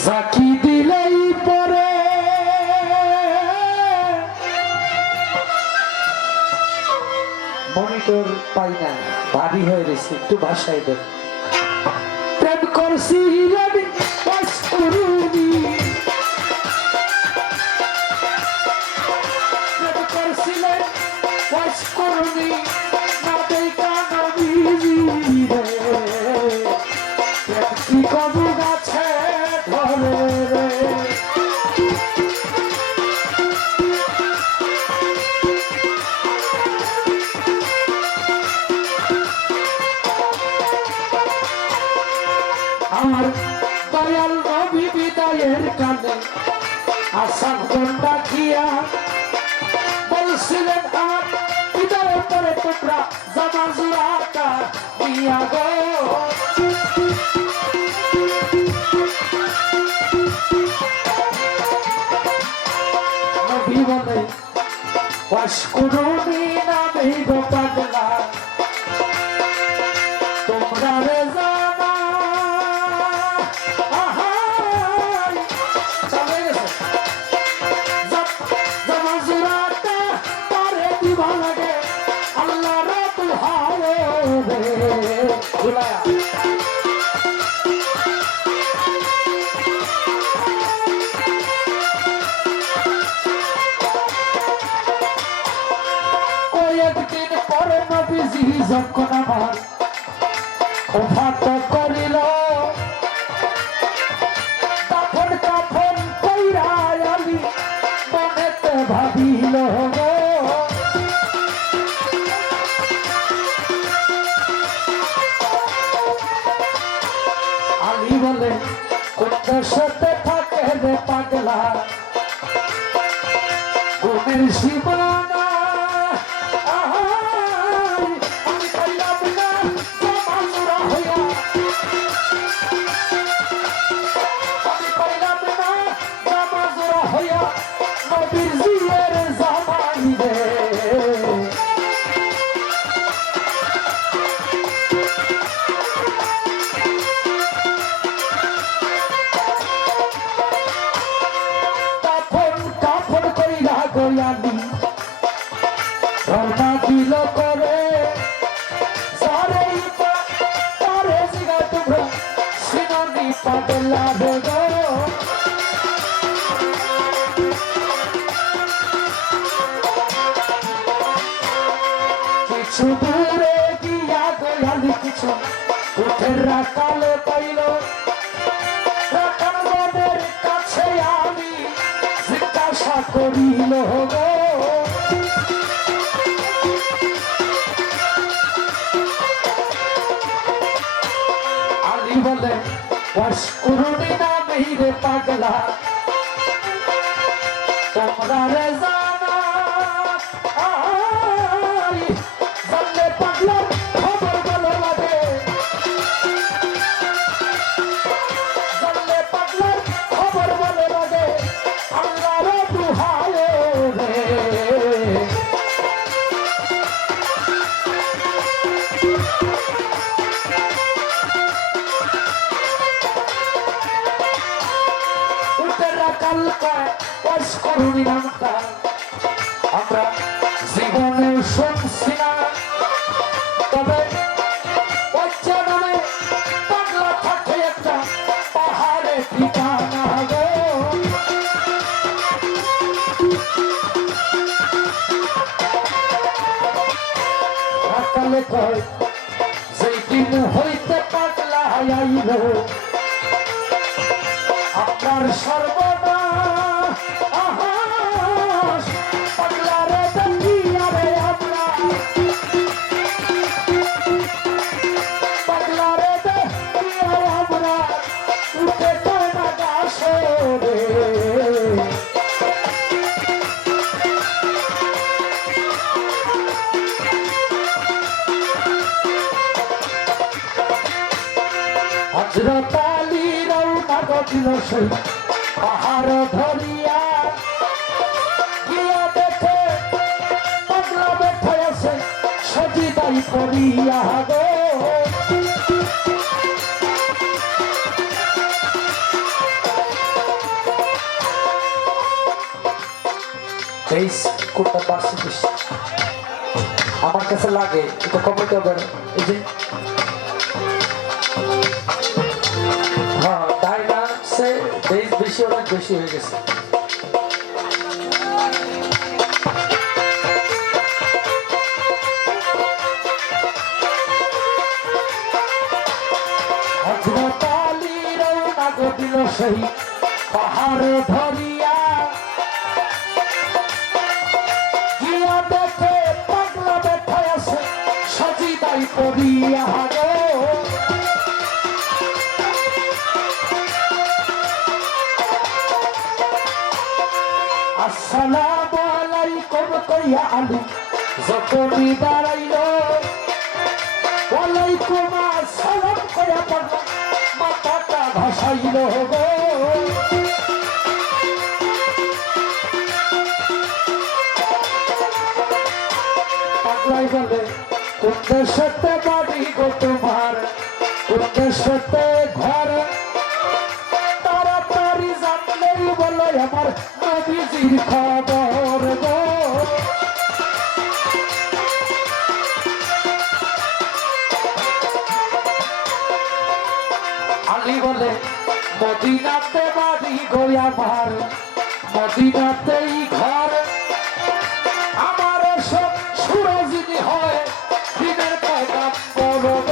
জাকি দিলেই পরে মনিটর পাই না, ভারী হয়ে গেছে, একটু ভাষায় দেন। প্রেম করছিলেন কস্তুরী, প্রেম করছিলেন কস্তুরী, না দেখা নবীজি রে, প্রেম কি কদু গাছে ধরে রে। আমার দয়াল নবী বিদায়ের কানে আসান গন্ডা খিয়া বলছিলেন আমার বিদায়ের পরে তোমরা জামা জুড়াটা দিয়া গো। নবী বলে ওয়াশকুরুনি নামে গো পাগলা, তোমরা রে কয়েকদিন পরে নবীজি যখন আমার ওফাত করিল, কাফন কাফন কইরা আলি মনেতে ভাবিল গো। আলী বলে কোন দেশতে থাকে রে পাগলা, গুণের সীমানা আমি পাইলাম না জামা জোড়া হইয়া, আমি পাইলাম না জামা জোড়া হইয়া নবীর জিয়ের জামাই রে। গোয়ালি রওনা দিল করে সারে পারে জিগা তোমরা সিনানি পাগলা বেগো। কিছু দূরে গিয়া গোয়ালি কিছু উঠের রাখালে পাইল, রাখাল গদের কাছে আমি জিজ্ঞাসা করিল গো। আলী বলে ওয়াশকুরুনি নামেই রে পাগলা, তোমরা রে জানা জানলে পাগলার খবর ভালো লাগে, জানলে পাগলার খবর ভালো লাগে আল্লাহর দুহায় রে। কাল কয় ওয়াশকুরুনি নামটা আমরা জীবনে শুনছি না, তবে বাচ্চা নামে পাগলা থাকে একটা পাহাড়ে ঠিকানা গো। রাখালে কয় যেই দিন হইতে পাগলা আইল আপনার সর্বনাশ, পাগলা রে দেখিয়া রে আমরা, পাগলা রে দেখিয়া আমরা উঠে না গাছে রে। হযরত আলী রওনা দিল সেই পাহাড় ধরিয়া, গিয়া দেখে পাগলা বেঠে আছে সজিদাই করিয়া গো। তেইশ কোনটা পার্সেন্ট বেশি আমার কাছে লাগে এটা কমাইতে হবে এই যে হ্যাঁ ডাইনাক্সে তেইশ বেশি অনেক বেশি হয়ে গেছে সেই পাহাড়ে ধরিয়া গিয়া দেখে পাগলা ব্যথা আছে সজিদাই পড়িয়া গো আসসালামু আলাইকুম কইয়া আলী যখনই দাঁড়াইল ওয়ালাইকুম আসসালাম কইয়া পাগলা মাথাটা ভাসাইল গো পাগলাই বলে কোন দেশেতে বাড়ি গো তোমার কোন দেশেতে ঘর তাড়াতাড়ি জানলেই বলো আমার নবীজির খবর গো আলী বলে মদিনাতে বাড়ি গো আমার মদিনাতেই ঘর আমার সব সুরজিনী হয় দিনের পয়গা পড়ব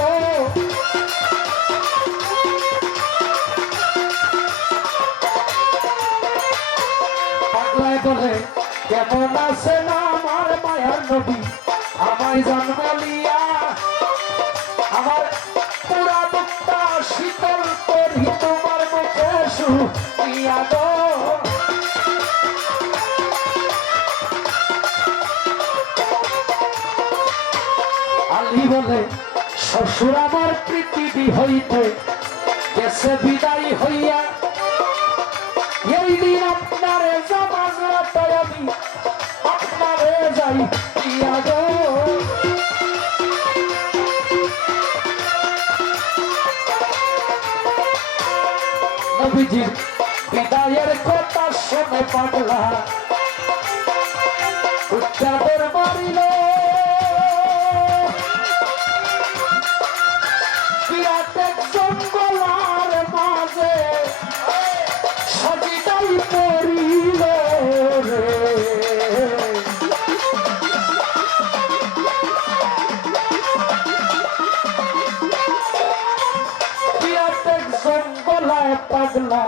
পাগলায় বলে কেমন আছে না আমার মায়ার নবী আমায় জন্ম লিয়া আমার পুরা মুক্তা শীতল করি তোমার মুখে শুনিয়া গো আলী বলে শ্বশুর আমার পৃথিবী হইতে গেছে বিদায় হইয়া এই দিন আপনারে জামাজ রাতে আমি আপনারে যাই দিয়া গো নবীজির বিদায়ের কথা শুনে পাগলা উচ্চাদর মারিল বিরাট এক জঙ্গলার মাঝে সজিদাই পড়িল রে বিরাট এক জঙ্গলায় পাগলা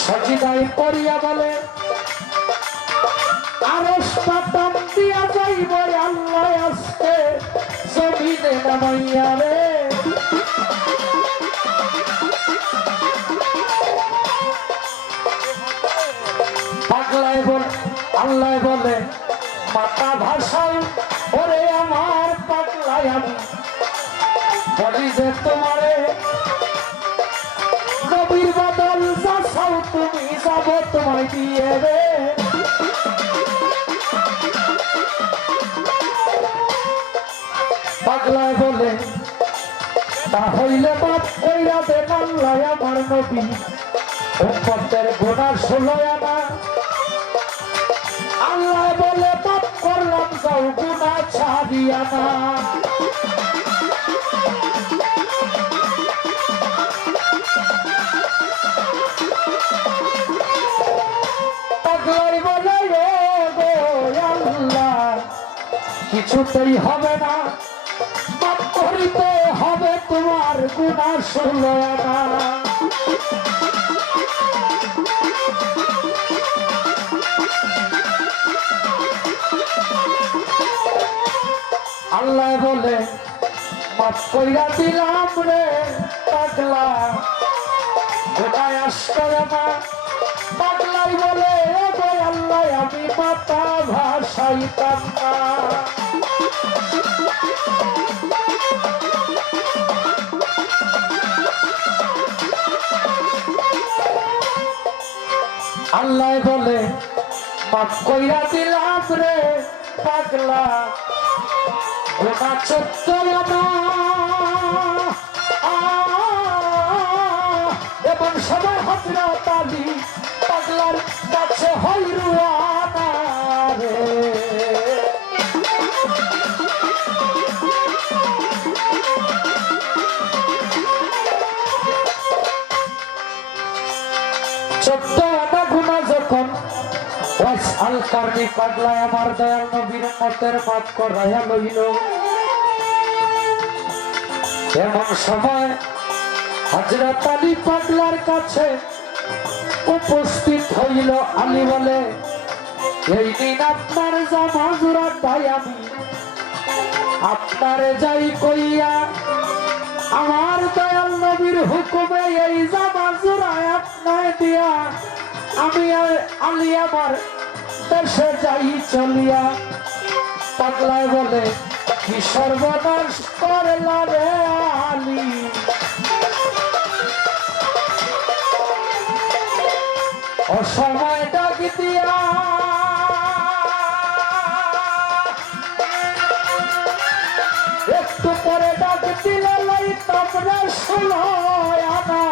সজিদাই পড়িয়া বলে আরশ পাতাম দিয়া যাইব আল্লাহ আজকে জমিনে নামাইয়া রে পাগলায় বল আল্লাহ বলে মাথা ভাষাও ওরে আমার পাগলায় আমি বলি যে তোমারে নবীর বদল যা চাও তুমি যাব তোমায় দিয়ে রে পাগলায় বলে তা হইলে বাপ কইরা দেন আল্লাহ আমার নবী উম্মতের গুনাহ ষোলয় আনা আল্লাহ বলে বাপ করলাম যাও গুনাহ ছাড়িয়া না পাগলাই বলে গো আল্লাহ কিছুতেই হবে না মাফ করিতে হবে তোমার গুনাহ ষোলয় আনা আল্লাহ বলে মাফ কইরা দিলাম রে পাগলা গোটায় আসবে না পাগলাই বলে গো আল্লাহ আমি মাথা ভাসাইতাম না আল্লাহ বলে মাফ কইরা দিলাম রে পাগলা গোটা চত্বর এবং সবাই হজরত আলী পাগলার কাছে হইরুয়ানা 14 আনা গুনাহ যখন ওয়াইস আল কারনি পাগলায় আমার দয়াল নবীর উম্মতের মাফ করাইয়া লইল, এমন সময় হযরত আলী পাগলার কাছে উপস্থিত হইল। আলী বলে, এই দিন আপনার জামা জোড়াটাই আমি আপনারে যাই কইয়া আমার দয়াল নবীর হুকুমে এই জামা জোড়ায় আপনায় দিয়া আমি আলী আমার দেশে যাই চলিয়া। পাগলায় বলে, কি সর্বনাশ করলা রে আলী, অসময় ডাক দিয়া একটু পরে ডাক দিলে তোমরা 16 আনা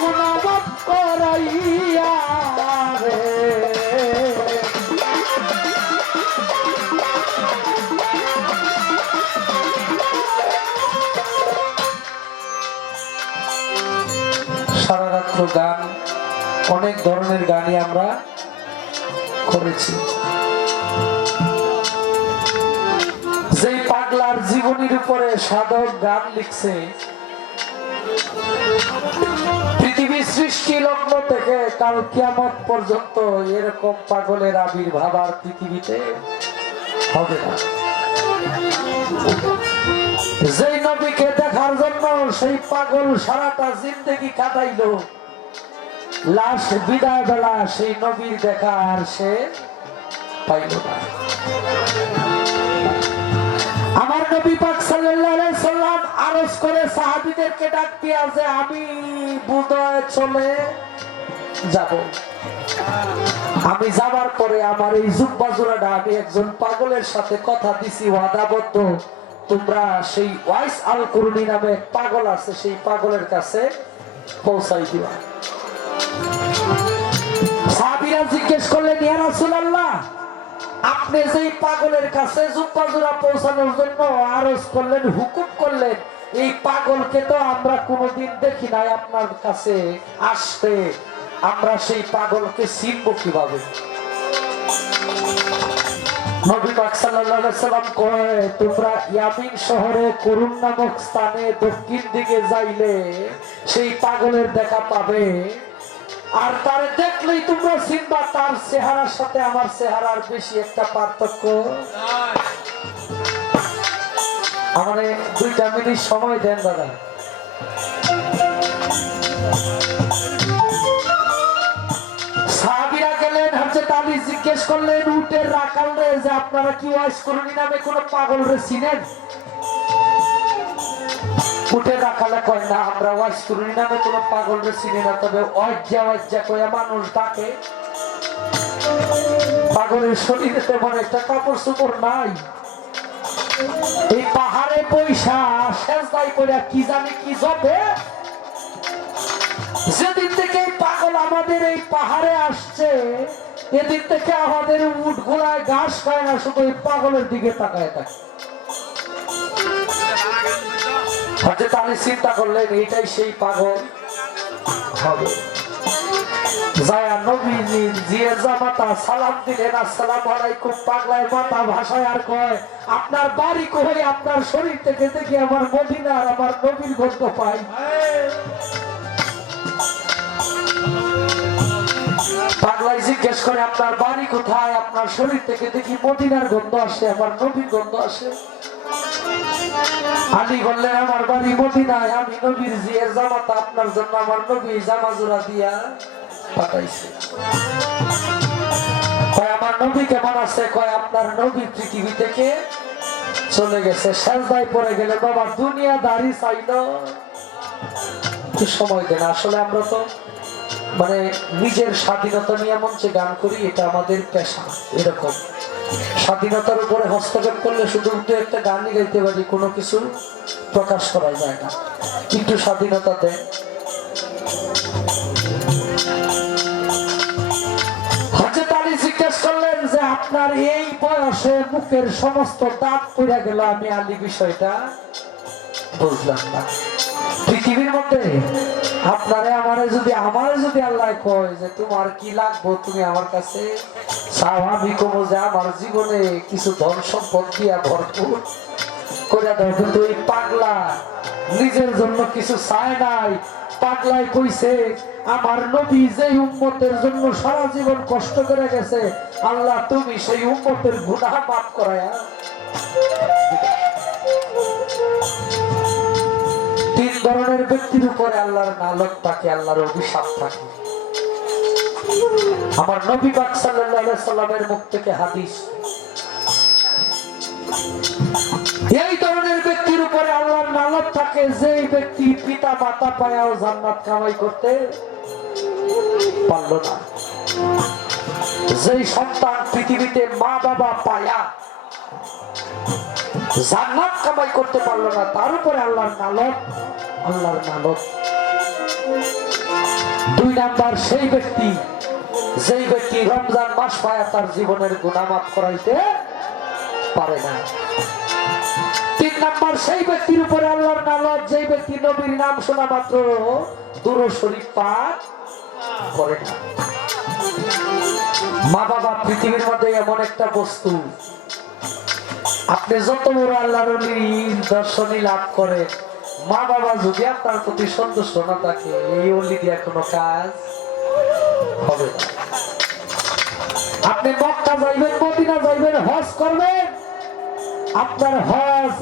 গুনাহ মাফ করাইয়া রে। সারা রাত্র গান, অনেক ধরনের গানই আমরা করেছি। যেই পাগলার জীবনীর উপরে সাধক গান লিখছে, পৃথিবী সৃষ্টি লগ্ন থেকে কাল কিয়ামত পর্যন্ত এরকম পাগলের আবির্ভাব আর পৃথিবীতে হবে না। যেই নবীকে দেখার জন্য সেই পাগল সারাটা জিন্দেগি কাটাইল, লাস্ট বিদায় বেলা সেই নবীর দেখা আর সে পাইল না। আমার নবী পাক সাল্লাল্লাহু আলাইহি সাল্লাম আরজ করে সাহাবীদেরকে ডাক দিয়া যে আমি বুদয় চলে যাব, আমি যাবার পরে আমার এই জুব্বা জোড়াটা আমি একজন পাগলের সাথে কথা দিছি ওয়াদাবদ্ধ, তোমরা সেই ওয়াইস আল কুরনি নামে পাগল আছে সেই পাগলের কাছে পৌঁছাই দিবা। সাহাবীরা জিজ্ঞেস করলেন, ইয়া রাসূলুল্লাহ, আপনি যেই পাগলের কাছে জুব্বা জোড়া পৌঁছানোর জন্য আরজ করলেন, হুকুম করলেন, এই পাগলকে তো আমরা কোনোদিন দেখি নাই, আপনার কাছে আসতে আমরা সেই পাগলকে চিনব কিভাবে? নবী পাক সাল্লাল্লাহু আলাইহি সাল্লাম কয়, তোমরা ইয়ামিন শহরে করুন নামক স্থানে দক্ষিণ দিকে যাইলে সেই পাগলের দেখা পাবে, আর তার দেখলেই তোমরা চিনবা তার চেহারার সাথে আমার চেহারার বেশি একটা পার্থক্য আমারে 2টা মিনিট সময় দেন দাদা। সাহাবীরা গেলেন, হযরত আলী জিজ্ঞেস করলেন উটের রাখাল রে যে আপনারা কি ওয়াইস কুরনি নামে কোন পাগল রে চিনেন? উটের রাখালে কয়, না আমরা ওয়াইস কুরনি নামে কোন পাগল রে চিনি না, তবে ওয়াজ্জা ওয়াজ্জা কইয়া মানুষ ডাকে। পাগলের শরীরে তেমন একটা কাপড় চোপড় নাই, এই পাহাড়ে পয়সা সেজদাই কইরা কি জানি কি জবে। যেদিন থেকে এই পাগল আমাদের এই পাহাড়ে আসছে, এদিন থেকে আমাদের উট ঘোড়ায় ঘাস খায় না, শুধু এই পাগলের দিকে তাকায় থাকে। হযরত আলী চিন্তা করলেন এটাই সেই পাগল হবে। যায়া নবীজি জিয়ার জামাতা সালাম দিলেন, আসসালামু আলাইকুম। পাগলায় মাথা ভাষায় আর কয়, আপনার বাড়ি কই? আপনার শরীর থেকে দেখি আমার মদিনা আর আমার নবীর গন্ধ পাই। পাগলাই জিজ্ঞেস করে, আপনার বাড়ি কোথায়? আপনার শরীর থেকে দেখি মদিনার গন্ধ আসে, আমার নবীর গন্ধ আসে। আলী বললেন, আমার বাড়ি মদিনায়, আমি নবীর জিয়ার জামাতা, আপনার জন্য আমার নবী জামা জোড়া দিয়া পাঠাইছে। কয় আমার নবী কেমন আছে? কয় আপনার নবী পৃথিবী থেকে চলে গেছে, সেজদায় পড়ে গেলে বাবা দুনিয়াদারি চাইল। একটু সময় দেন, আসলে আমরা তো মানে নিজের স্বাধীনতা নিয়ে মঞ্চে গান করি, এটা আমাদের পেশা। এরকম স্বাধীনতার উপরে হস্তক্ষেপ করলে শুধু একটা গানই গাইতে পারি, কোনো কিছু প্রকাশ করা যায় না। কিন্তু স্বাধীনতা দেয়। হযরত আলী জিজ্ঞেস করলেন যে আপনার এই বয়সে মুখের সমস্ত দাঁত পড়ে গেল, আমি আলী বিষয়টা বুঝলাম না। পৃথিবীর মধ্যে আপনারে আমারে যদি আল্লাহ কয় যে তোমার কি লাগবে তুমি আমার কাছে স্বাভাবিক যে আমার জীবনে কিছু ধন সম্পদ দিয়া ভরপুর করে দাও, কিন্তু এই পাগলা নিজের জন্য কিছু চায় নাই। পাগলাই কইছে আমার নবী যে উম্মতের জন্য সারা জীবন কষ্ট করে গেছে, আল্লাহ তুমি সেই উম্মতের গুনাহ মাফ করায়া। তিন ধরনের ব্যক্তির উপরে আল্লাহর লানত থাকে, আল্লাহর অভিশাপ থাকে। আমার নবী পাক সাল্লাল্লাহু আলাইহি সাল্লামের মুখ থেকে হাদিস, এই ধরনের ব্যক্তির উপরে আল্লাহর লানত থাকে যেই ব্যক্তি পিতা মাতা পায়াও জান্নাত কামাই করতে পারল না, যেই সন্তান পৃথিবীতে মা বাবা পায়া জান্নাত কামাই করতে পারলো না, তার উপরে আল্লাহর লানত। দুই নাম্বার সেই ব্যক্তি যেই ব্যক্তি রমজান মাস পায়া তার জীবনের গুনাহ মাফ করাইতে পারে না। তিন নাম্বার সেই ব্যক্তির উপরে আল্লাহর লানত যেই ব্যক্তি নবীর নাম শোনা মাত্র দুরূদ শরীফ পাঠ করে না। মা বাবা পৃথিবীর মধ্যে এমন একটা বস্তু, আপনি যত বড় আল্লাহর দর্শনী লাভ করে, মা বাবা যদি আপনার প্রতি সন্তুষ্ট না থাকে, এই অলি দিয়া কোনো কাজ হবে না। আপনি মক্কা যাইবেন, মদিনা যাইবেন, হজ করবেন, আপনার হজ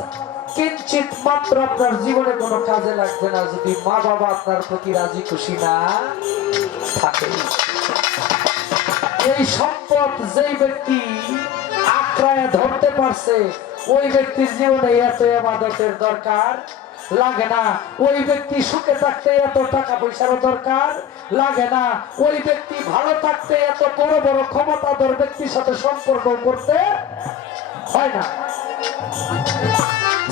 কিঞ্চিত মাত্র আপনার জীবনে কোনো কাজে লাগবে না যদি মা বাবা আপনার প্রতি রাজি খুশি না থাকে। এই সম্পদ যেই ব্যক্তি আঁকড়ায় ধরতে পারছে, ওই ব্যক্তির জীবনে এত ইবাদতের দরকার লাগে না। ওই ব্যক্তি সুখে থাকতে এত টাকা পয়সারও দরকার লাগে না। ওই ব্যক্তি ভালো থাকতে এত বড় বড় ক্ষমতাধর ব্যক্তির সাথে সম্পর্ক করতে হয় না।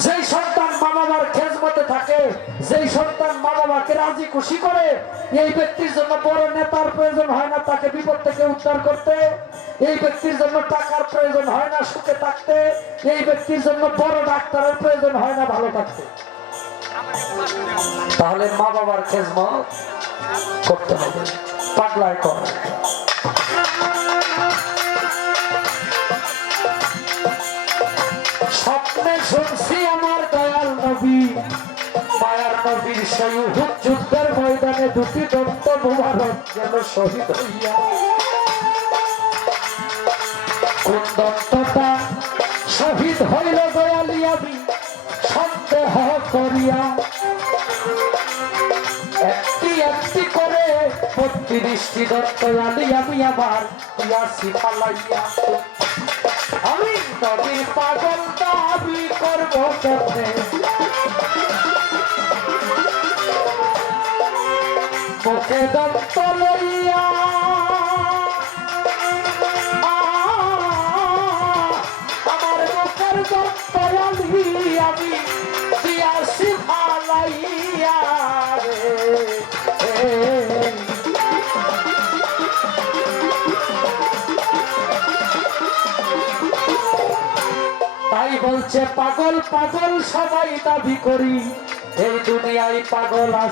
যেই সন্তান মা বাবার খেজমতে থাকে, যেই সন্তান মা বাবাকে রাজি খুশি করে, এই ব্যক্তির জন্য বড় নেতার প্রয়োজন হয় না তাকে বিপদ থেকে উদ্ধার করতে। এই ব্যক্তির জন্য টাকার প্রয়োজন হয় না সুখে থাকতে। এই ব্যক্তির জন্য বড় ডাক্তারের প্রয়োজন হয় না ভালো থাকতে। তাহলে মা বাবার খেজমত করতে হবে, পাগলায় কর। স্বপ্নে শুনছি আমার দয়াল নবী, মায়ার নবীর সেই উহুদ যুদ্ধের ময়দানে দুটি দন্ত মুবারক যেন শহীদ হইয়া। কোন দন্তটা শহীদ হইল দয়ালি আমি সন্দেহ করিয়া। একটি একটি করে ৩২টি দন্ত আলি আমি আমার ইয়াসি পালাইয়া। আমি নবীর পাগল দাবি করবো কেমনে, মুখে দন্ত লইয়া। আমার মুখের দন্ত আলি আমি ইয়াসি পালাইয়া রে। তাই বলছে পাগল পাগল সবাই দাবি করি, এই দুনিয়ায় পাগল